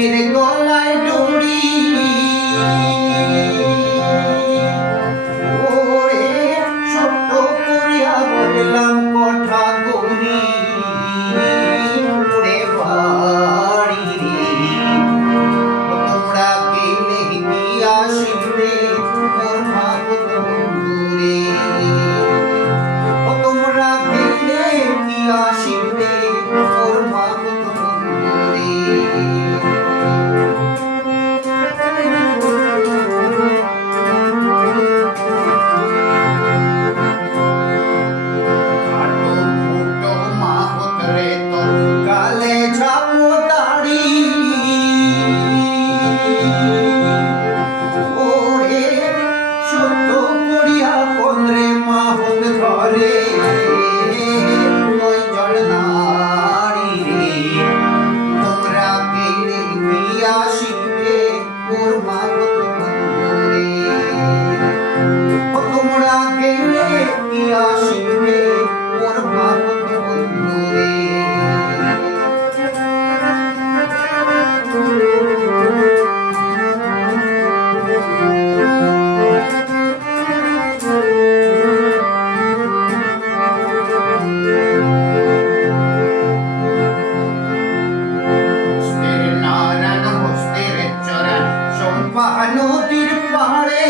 হাতের গলায় দড়ি ওরে ছোট্ট করিয়া বললাম কথা করি ওরে বাড়ি তোমরা গেলে কি আসিবে মোর ভাবত বন্ধুরে তোমরা গেলে কি আসিবে মোর ভাবত বন্ধুরে তোমরা গেলে কি আসিবে মোর ভাবত বন্ধুরে নদীর পাড়ে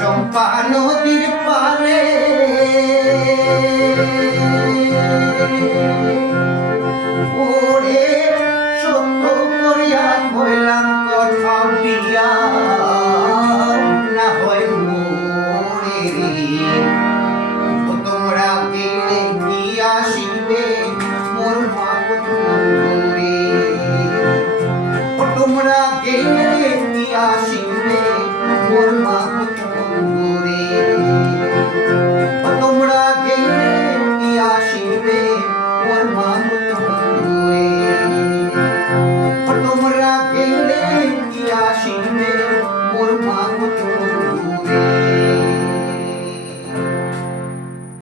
চম্পা নদীর পাড়ে ওরে